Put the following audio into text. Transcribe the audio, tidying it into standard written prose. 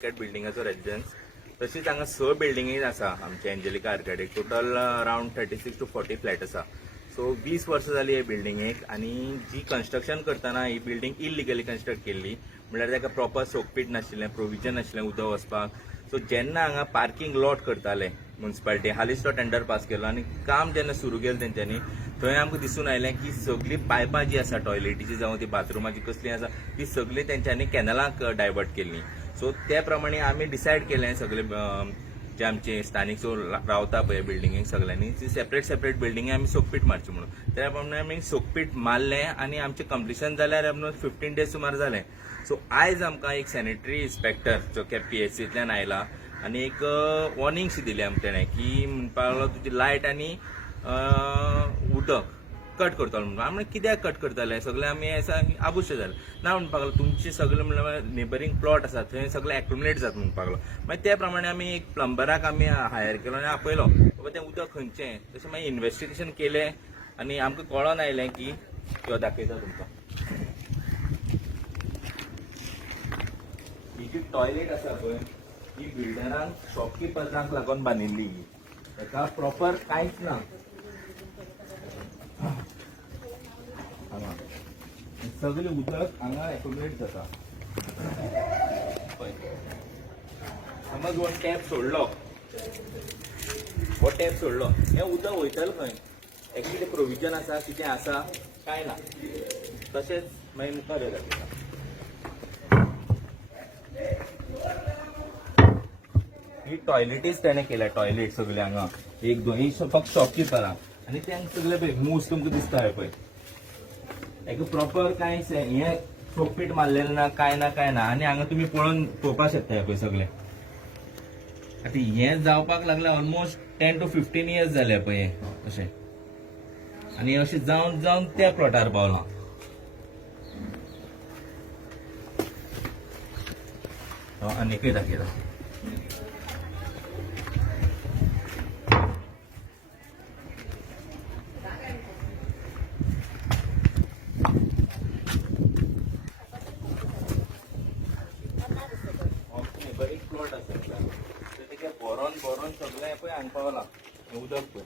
बिल्डिंगाचो residence. तशीच हांगा 6 बिल्डिंगी आसा आमचे एंजेलिका आर्केडीक. टोटल अराउंड 36 to 40 फ्लॅट आसा. सो 20 वर्सां जाली हे बिल्डिंगेक. आनी जी कन्स्ट्रक्शन करतना ही बिल्डिंग इलिगली कन्स्ट्रक्ट केल्ली, म्हळ्यार ताका प्रॉपर सोकपीट नाशिल्लें, प्रोविजन नाशिल्लें उदक वचपाक. सो जेन्ना हांगा पार्किंग लॉट करताले म्युन्सिपालिटी, हालींच तो टेंडर पास केलो आनी काम जेन्ना सुरू केलें तेंच्यांनी, थंय आमकां दिसून आयलें की सगळीं पायपां जी आसा टॉयलेटीची जावं ती बाथरुमाची कसली आसा ती सगळी तेंच्यांनी कॅनलाक डायवर्ट केल्ली. सो त्या प्रमाणे आमी डिसायड केलें सगळे जे आमचे स्थानिक रावता पळय बिल्डिंगेक सगळ्यांनी ती सेपरेट बिल्डिंगे आमी सोकपीट मारची म्हणून. त्या प्रमाणे आमी सोकपीट मारलें आनी आमचें कंप्लिशन जाल्यार आमकां 15 days सुमार जालें. सो आयज आमकां एक सॅनिटरी इन्स्पेक्टर जो PSCतल्यान आयला आनी एक वॉर्निंगशी दिली आमकां तेणें की म्हणपाक लागलो तुजी लायट आनी उदक कट करतालो म्हणून. आमी कित्याक कट करताले, सगळे आमी आबुशे जाले ना म्हणपाक लागलो. तुमचे सगळे म्हणल्यार नेबरींग प्लॉट आसा थंय सगळे एक्युमुलेट जाता म्हणपाक लागलो. मागीर त्या प्रमाणे आमी एक प्लंबराक आमी हायर केलो आनी आपयलो बाबा तें उदक खंयचें. तशें मागीर इन्व्हेस्टिगेशन केलें आनी आमकां कळोन आयलें की ह्यो दाखयता तुमकां. ही जी टॉयलेट आसा पळय ही बिल्डरान शॉपकिपरांक लागून बांदिल्ली. ताका प्रॉपर कांयच ना. सगळे उदक हांगा एक्युमुलेट जाता. समज हो टॅप सोडलो हें उदक वयतलें खंय, हें कितें प्रोविजन आसा, कितें आसा काय ना. तशेंच मागीर मुखार येता. ही टॉयलेटीच तेणें केल्या, टॉयलेट सगळे हांगा एक दोन ही फक्त शॉपकिपरांक आनी तें सगळे पळय मूस तुमकां दिसता पळय. एक प्रॉपर कांयच हें सोकपीट मारलेलें ना, काय ना आनी हांगा तुमी पळोवपाक शकता पळय सगळे. आतां हें जावपाक लागलें ऑलमोस्ट 10 to 15 years जाले पळय हें अशें. आनी अशें जावन त्या प्लॉटार पावलां. आनीकय दाखयता. बरीच प्लॉट आसा ते भरोन सगळें पळय हांगा पावलां उदक पळय.